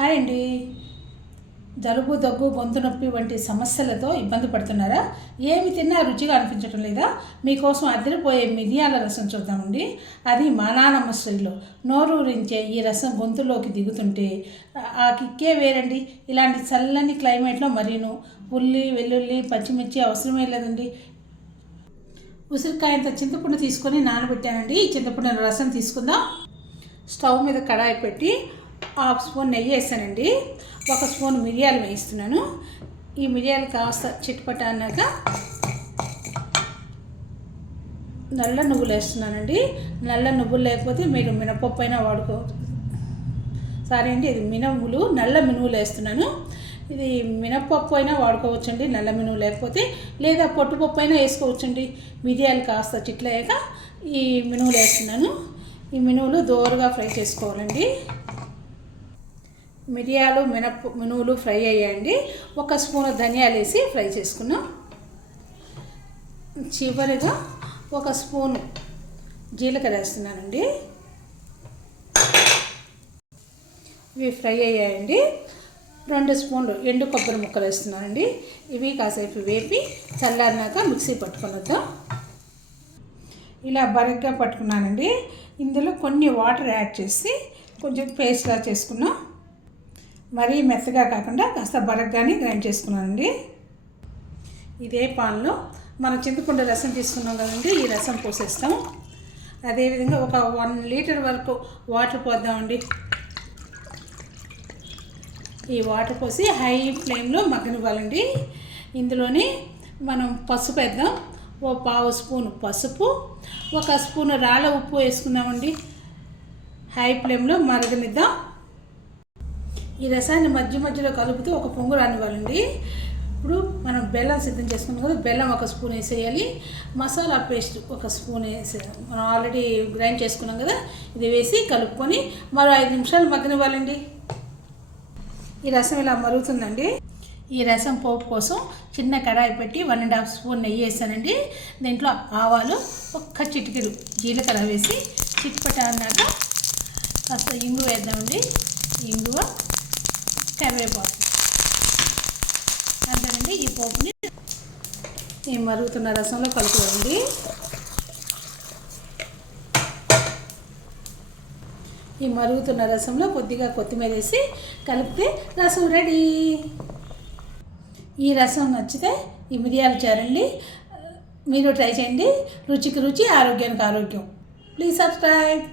Hi అండి. జలుబు దగ్గు గొంతు నొప్పి వంటి సమస్యలతో ఇబ్బంది పడుతున్నారా? ఏమి తిన్నా రుచిగా అనిపించడం లేదా? మీకోసం అదిరిపోయే మిరియాల రసం చూద్దామండి. అది మా నానమ్మ స్త్రీలో. నోరూరించే ఈ రసం గొంతులోకి దిగుతుంటే ఆ కిక్కే వేరండి. ఇలాంటి చల్లని క్లైమేట్లో మరీను. ఉల్లి వెల్లుల్లి పచ్చిమిర్చి అవసరమే లేదండి. ఉసిరికాయంత చింతపండు తీసుకొని నానబెట్టానండి. ఈ చింతపండు రసం తీసుకుందాం. స్టవ్ మీద కడాయి పెట్టి హాఫ్ స్పూన్ నెయ్యి వేసానండి. ఒక స్పూన్ మిరియాలు వేయిస్తున్నాను ఈ మిరియాలు కాస్త చిట్పట అన్నాక నల్ల నువ్వులు వేస్తున్నానండి. నల్ల నువ్వులు లేకపోతే మీరు మినపప్పు అయినా వాడుకోవచ్చు సారీ అండి ఇది మినుములు నల్ల మినుములు వేస్తున్నాను. ఇది మినపప్పు అయినా వాడుకోవచ్చండి నల్ల మినుము లేకపోతే లేదా పొట్టుపప్పు అయినా వేసుకోవచ్చండి. మిరియాలు కాస్త చిట్లయ్యాక ఈ మినుములు వేస్తున్నాను. ఈ మినువులు దోరగా ఫ్రై చేసుకోవాలండి. మిరియాలు మినప్పు మినువులు ఫ్రై అయ్యాయండి ఒక స్పూన్ ధనియాలు వేసి ఫ్రై చేసుకున్నాం. చివరిగా ఒక స్పూన్ జీలకర్ర వేస్తున్నానండి. ఇవి ఫ్రై అయ్యాయండి. రెండు స్పూన్లు ఎండు కొబ్బరి ముక్కలు వేస్తున్నానండి. ఇవి కాసేపు వేపి చల్లారినాక మిక్సీ పట్టుకొని వద్దాం ఇలా బరగ్గా పట్టుకున్నానండి. ఇందులో కొన్ని వాటర్ యాడ్ చేసి కొంచెం పేస్ట్లా చేసుకున్నాం. మరీ మెత్తగా కాకుండా కాస్త బరగ్గానే గ్రైండ్ చేసుకున్నానండి. ఇదే పాన్లో మనం చింతపండు రసం తీసుకున్నాం కదండి ఈ రసం పోసేస్తాం. అదేవిధంగా ఒక వన్ లీటర్ వరకు వాటర్ పోద్దామండి. ఈ వాటర్ పోసి హై ఫ్లేమ్లో మగ్గనివ్వాలండి. ఇందులోని మనం పసుపు వేద్దాం. ఓ పావు స్పూన్ పసుపు ఒక స్పూన్ రాళ్ళ ఉప్పు వేసుకుందామండి. హై ఫ్లేమ్లో మరగనిద్దాం. ఈ రసాన్ని మధ్య మధ్యలో కలుపుతూ ఒక పొంగు రానివ్వాలండి. ఇప్పుడు మనం బెల్లం సిద్ధం చేసుకున్నాం కదా బెల్లం ఒక స్పూన్ వేసేయాలి. మసాలా పేస్ట్ ఒక స్పూన్ వేసే మనం ఆల్రెడీ గ్రైండ్ చేసుకున్నాం కదా ఇది వేసి కలుపుకొని మరో ఐదు నిమిషాలు మగ్గనివ్వాలండి. ఈ రసం ఇలా మరుగుతుందండి. ఈ రసం పోపు కోసం చిన్న కడాయి పెట్టి వన్ అండ్ హాఫ్ స్పూన్ నెయ్యి వేసానండి. దీంట్లో ఆవాలు ఒక్క చిటికెడు జీలకర్ర వేసి చిట్పట అన్నాక కాస్త ఇంగు వేద్దామండి. పోపుని ఈ మరుగుతున్న రసంలో కలుపుకోండి. ఈ మరుగుతున్న రసంలో కొద్దిగా కొత్తిమీర వేసి కలిపితే రసం రెడీ. ఈ రసం నచ్చితే ఈ మిరియాలు చేరండి మీరు ట్రై చేయండి. రుచికి రుచి ఆరోగ్యానికి ఆరోగ్యం. Please subscribe.